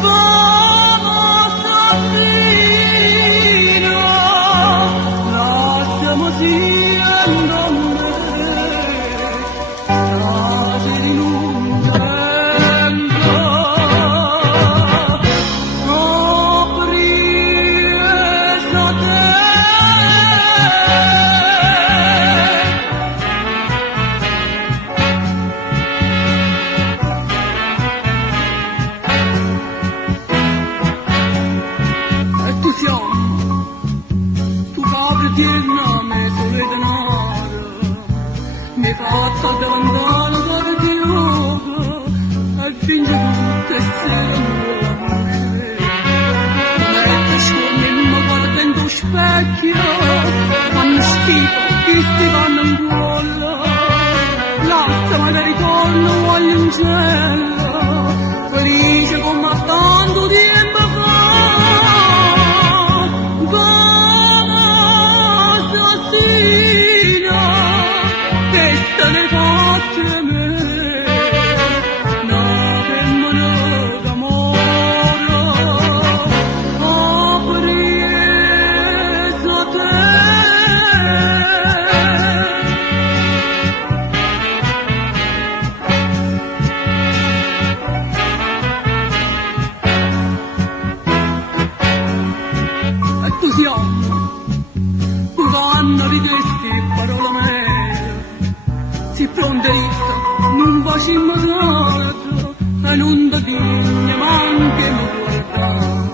Vamos asesino, la stiamo siendo me, stasi rinunziando, copriesa te. Tu copri il nome sulle denaro, mi faccio da lontano per Dio, e finge tutte sere amore. Mette scioglie in una guarda in tuo specchio, fanno schifo, chi sti vanno in cuore. Lasciami che ritorno voglio in cielo, felice come tanto tempo fa. Ne faccio me, nave mano d'amore, ho preso te. E tu siamo, tu quando di queste parole mie, si pronterista, non faccio immaginato, e non ti digna manche mi guardare.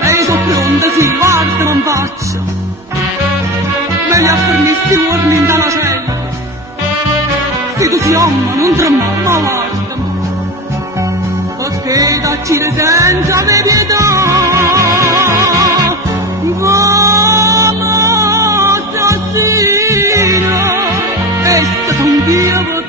E io sono pronta, sì, guarda, non faccio, meglio a farmi sti uomini dalla cella. Se tu sei uomo, non tremare, ma guardami, perché dacci senza me pietà. Vamos assassino, un Dio